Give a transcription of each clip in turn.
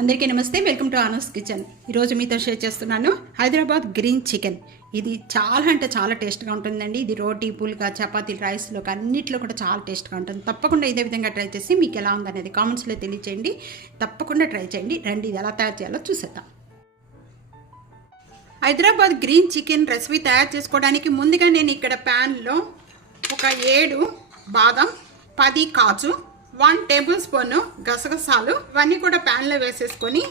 అందరికీ నమస్తే, welcome to Anu's kitchen. ఈరోజు మీతో షేర్ చేస్తున్నాను హైదరాబాద్ గ్రీన్ చికెన్. ఇది చాలా అంటే చాలా టేస్ట్గా ఉంటుందండి. ఇది రోటీ, పుల్కా, చపాతీ, రైస్లో అన్నింటిలో కూడా చాలా టేస్ట్గా ఉంటుంది. తప్పకుండా ఇదే విధంగా ట్రై చేసి మీకు ఎలా ఉందనేది కామెంట్స్లో తెలియచేయండి. తప్పకుండా ట్రై చేయండి. రండి, ఇది ఎలా తయారు చేయాలో చూసేద్దాం. హైదరాబాద్ గ్రీన్ చికెన్ రెసిపీ తయారు చేసుకోవడానికి ముందుగా నేను ఇక్కడ ప్యాన్లో ఒక 7 బాదం, 10 కాజు, 1 టేబుల్ స్పూన్ గసగసాలు ఇవన్నీ కూడా ప్యాన్లో వేసేసుకొని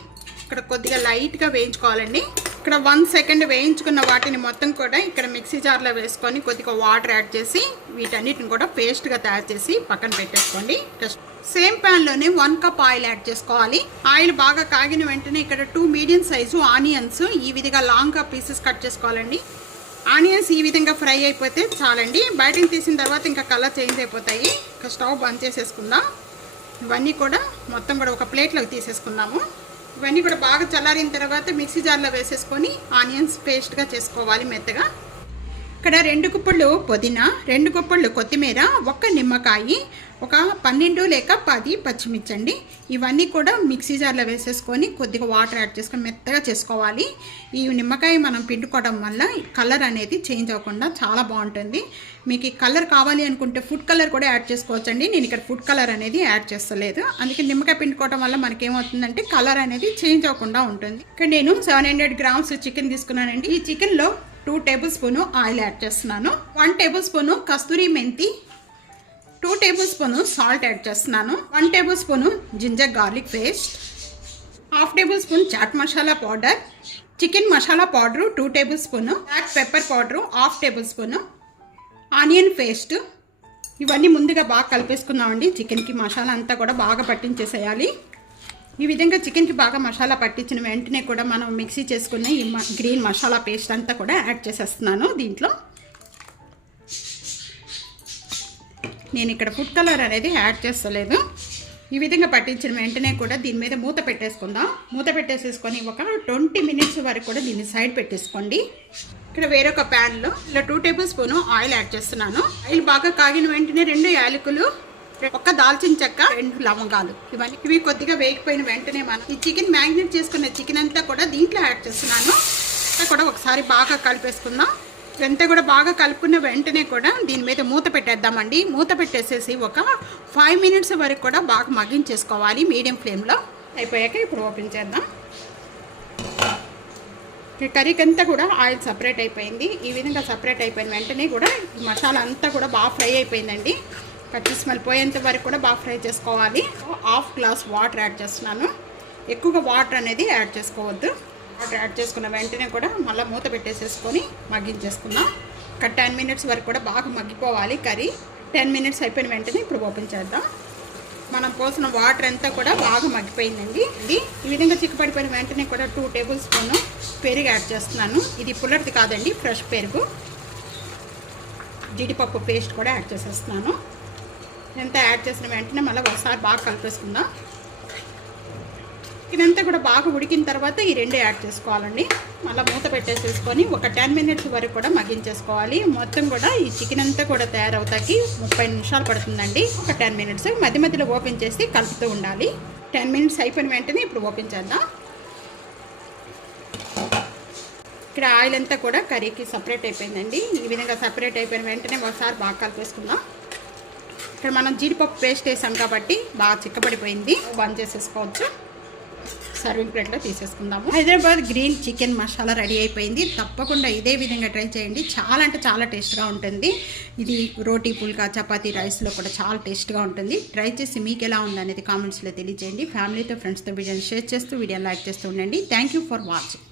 ఇక్కడ కొద్దిగా లైట్గా వేయించుకోవాలండి. ఇక్కడ 1 సెకండ్ వేయించుకున్న వాటిని మొత్తం కూడా ఇక్కడ మిక్సీ జార్లో వేసుకొని కొద్దిగా వాటర్ యాడ్ చేసి వీటన్నిటిని కూడా పేస్ట్గా తయారు చేసి పక్కన పెట్టేసుకోండి. సేమ్ ప్యాన్లోనే 1 కప్ ఆయిల్ యాడ్ చేసుకోవాలి. ఆయిల్ బాగా కాగిన వెంటనే ఇక్కడ 2 మీడియం సైజు ఆనియన్స్ ఈ విధంగా లాంగ్గా పీసెస్ కట్ చేసుకోవాలండి. ఆనియన్స్ ఈ విధంగా ఫ్రై అయిపోతే చాలండి. బయటకు తీసిన తర్వాత ఇంకా కలర్ చేంజ్ అయిపోతాయి. ఇంకా స్టవ్ బంద్ చేసేసుకుందాం. ఇవన్నీ కూడా మొత్తం కూడా ఒక ప్లేట్లోకి తీసేసుకుందాము. ఇవన్నీ కూడా బాగా చల్లారిన తర్వాత మిక్సీ జార్లో వేసేసుకొని ఆనియన్స్ పేస్ట్గా చేసుకోవాలి మెత్తగా. ఇక్కడ 2 గుప్పెళ్ళు పుదీనా, 2 గుప్పెళ్ళు కొత్తిమీర, 1 నిమ్మకాయ, ఒక 12 లేక 10 పచ్చిమిర్చి అండి. ఇవన్నీ కూడా మిక్సీ జార్లో వేసేసుకొని కొద్దిగా వాటర్ యాడ్ చేసుకొని మెత్తగా చేసుకోవాలి. ఈ నిమ్మకాయ మనం పిండుకోవడం వల్ల కలర్ అనేది చేంజ్ అవ్వకుండా చాలా బాగుంటుంది. మీకు ఈ కలర్ కావాలి అనుకుంటే ఫుడ్ కలర్ కూడా యాడ్ చేసుకోవచ్చండి. నేను ఇక్కడ ఫుడ్ కలర్ అనేది యాడ్ చేస్తలేదు. అందుకే నిమ్మకాయ పిండుకోవడం వల్ల మనకేమవుతుందంటే కలర్ అనేది చేంజ్ అవ్వకుండా ఉంటుంది. ఇక్కడ నేను 700 గ్రామ్స్ చికెన్ తీసుకున్నానండి. ఈ చికెన్లో 2 టేబుల్ స్పూన్ ఆయిల్ యాడ్ చేస్తున్నాను. 1 టేబుల్ స్పూన్ కస్తూరి మెంతి, 2 టేబుల్ స్పూన్ సాల్ట్ యాడ్ చేస్తున్నాను. 1 tablespoon ginger garlic paste, 1/2 tablespoon chaat masala powder, chicken masala powder 2 tablespoon, black pepper powder 1/2 tablespoon, onion paste. ఇవన్నీ ముందుగా బాగా కలిపేసుకుందామండి. చికెన్కి మసాలా అంతా కూడా బాగా పట్టించేసేయాలి. ఈ విధంగా చికెన్కి బాగా మసాలా పట్టించిన వెంటనే కూడా మనం మిక్సీ చేసుకున్న ఈ గ్రీన్ మసాలా పేస్ట్ అంతా కూడా యాడ్ చేసేస్తున్నాను. దీంట్లో నేను ఇక్కడ ఫుడ్ కలర్ అనేది యాడ్ చేస్తలేదు. ఈ విధంగా పట్టించిన వెంటనే కూడా దీని మీద మూత పెట్టేసుకుందాం. మూత పెట్టేసేసుకొని ఒక 20 మినిట్స్ వరకు కూడా దీన్ని సైడ్ పెట్టేసుకోండి. ఇక్కడ వేరొక ప్యాన్లో ఇలా 2 టేబుల్ స్పూన్ ఆయిల్ యాడ్ చేస్తున్నాను. ఆయిల్ బాగా కాగిన వెంటనే 2 యాలకులు, 1 దాల్చిన చెక్క, 2 లవంగాలు ఇవి కొద్దిగా వేగిపోయిన వెంటనే మనం ఈ చికెన్ మ్యారినేట్ చేసుకున్న చికెన్ అంతా కూడా దీంట్లో యాడ్ చేస్తున్నాను. కూడా ఒకసారి బాగా కలిపేసుకుందాం. ఇదంతా కూడా బాగా కలుపుకున్న వెంటనే కూడా దీని మీద మూత పెట్టేద్దామండి. మూత పెట్టేసేసి ఒక 5 మినిట్స్ వరకు కూడా బాగా మగ్గించేసుకోవాలి మీడియం ఫ్లేమ్లో. అయిపోయాక ఇప్పుడు ఓపెన్ చేద్దాం. కర్రీకి అంతా కూడా ఆయిల్ సపరేట్ అయిపోయింది. ఈ విధంగా సపరేట్ అయిపోయిన వెంటనే కూడా మసాలా అంతా కూడా బాగా ఫ్రై అయిపోయిందండి. పచ్చి స్మెల్ పోయేంత వరకు కూడా బాగా ఫ్రై చేసుకోవాలి. 1/2 గ్లాస్ వాటర్ యాడ్ చేస్తున్నాను. ఎక్కువగా వాటర్ అనేది యాడ్ చేసుకోవద్దు. వాటర్ యాడ్ చేసుకున్న వెంటనే కూడా మళ్ళీ మూత పెట్టేసేసుకొని మగ్గించేసుకుందాం. ఒక 10 మినిట్స్ వరకు కూడా బాగా మగ్గిపోవాలి కర్రీ. 10 మినిట్స్ అయిపోయిన వెంటనే ఇప్పుడు ఓపెన్ చేద్దాం. మనం పోసిన వాటర్ అంతా కూడా బాగా మగ్గిపోయిందండి. ఈ విధంగా చిక్కపడిపోయిన వెంటనే కూడా 2 టేబుల్ స్పూన్ పెరుగు యాడ్ చేస్తున్నాను. ఇది పుల్లటిది కాదండి, ఫ్రెష్ పెరుగు. జీడిపప్పు పేస్ట్ కూడా యాడ్ చేసేస్తున్నాను. ఇదంతా యాడ్ చేసిన వెంటనే మళ్ళీ ఒకసారి బాగా కలిపేసుకుందాం. ఇదంతా కూడా బాగా ఉడికిన తర్వాత ఈ 2 యాడ్ చేసుకోవాలండి. మళ్ళీ మూత పెట్టేసేసుకొని ఒక 10 మినిట్స్ వరకు కూడా మగ్గించేసుకోవాలి. మొత్తం కూడా ఈ చికెన్ అంతా కూడా తయారవుతాకి 30 నిమిషాలు పడుతుందండి. ఒక 10 మినిట్స్ మధ్య మధ్యలో ఓపెన్ చేసి కలుపుతూ ఉండాలి. 10 మినిట్స్ అయిపోయిన వెంటనే ఇప్పుడు ఓపెన్ చేద్దాం. ఇక్కడ ఆయిల్ అంతా కూడా కర్రీకి సపరేట్ అయిపోయిందండి. ఈ విధంగా సపరేట్ అయిపోయిన వెంటనే ఒకసారి బాగా కలిపేసుకుందాం. ఇక్కడ మనం జీడిపప్పు పేస్ట్ వేసాం కాబట్టి బాగా చిక్కబడిపోయింది. బంద్ చేసేసుకోవచ్చు. సర్వింగ్ ప్లేట్లో తీసేసుకుందాము. Hyderabad green chicken masala ready అయిపోయింది. తప్పకుండా ఇదే విధంగా ట్రై చేయండి. చాలా అంటే చాలా టేస్ట్గా ఉంటుంది. ఇది రోటీ, పుల్కా, చపాతీ, రైస్లో కూడా చాలా టేస్ట్గా ఉంటుంది. ట్రై చేసి మీకు ఎలా ఉందనేది కామెంట్స్లో తెలియజేయండి. ఫ్యామిలీతో, ఫ్రెండ్స్తో వీడియోని షేర్ చేస్తూ వీడియోని లైక్ చేస్తూ ఉండండి. Thank you for watching.